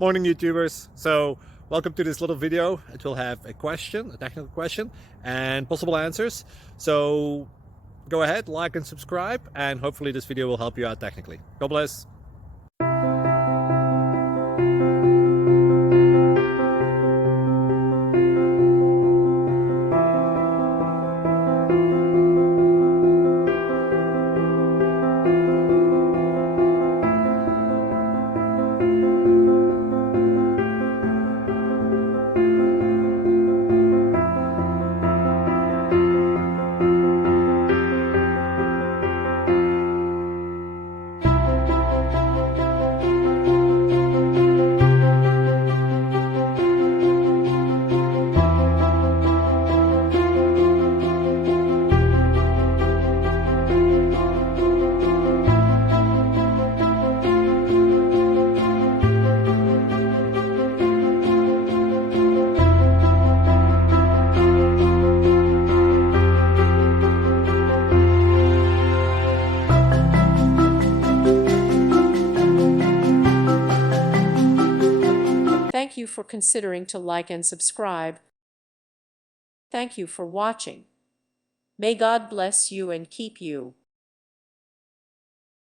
Morning YouTubers. So welcome to this little video. It will have a question, a technical question, and possible answers. So go ahead, like and subscribe, and hopefully this video will help you out technically. God bless. Thank you for considering to like and subscribe. Thank you for watching. May God bless you and keep you.